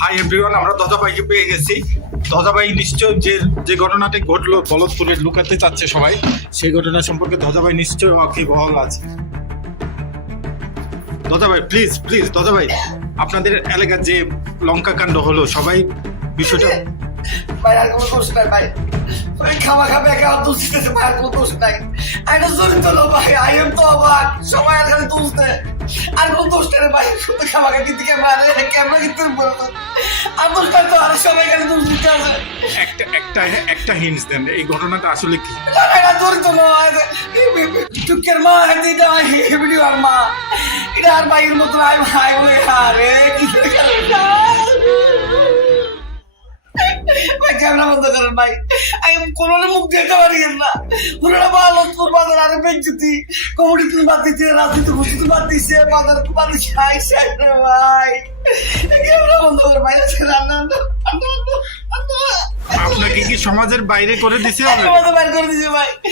Hi everyone, আমরা দাদাভাইকে পেয়ে গেছি। দাদাভাই নিশ্চয় যে ঘটনাটি ঘটলো বলদপুরে লুকাতে চাচ্ছে সবাই, সেই ঘটনা সম্পর্কে দাদাভাই নিশ্চয় ওয়াকিবহাল আছে। দাদাভাই প্লিজ প্লিজ, দাদাভাই আপনাদের এলাকার যে লঙ্কা কাণ্ড হলো, সবাই বিষয়টা ভাই আর কোনো দোষ নাই ভাই, ওই খাওয়া খাবে একা দোষ দিতেছে ভাই, আর কোনো দোষ নাই। আমি তো জড়িত না ভাই, আই এম তো অবাক, সবাই আর খালি দোষ দেয়, আর কোনো দোষ নেই ভাই। শুধু খাওয়া খা কিন্তু ক্যামেরা কিন্তু বলতো আর দোষ নাই তো, আর সবাই খালি দোষ দিতে আছে। একটা হিন্টস দেন, এই ঘটনাটা আসলে কি? জড়িত নয়, টুকের মা এটা ভিডিও আর মা এটা আর ভাইয়ের মতো আই ভাই বলে আরে কি ভাই ক্যামেরা বন্ধ করেন ভাই, আমি কোনো মুখ দেখতে পারি না। পুরোটা বালতপুর বাজার আরে বেঞ্চুতি কমিটি বাদ দিচ্ছে, রাজনীতি ঘুষিতে বাদ দিচ্ছে, বাজার বাদ দিচ্ছে ভাই। ক্যামেরা বন্ধ করে ভাই, আপনাকে কি সমাজের বাইরে করে দিছে? বাইরে করে দিচ্ছে ভাই।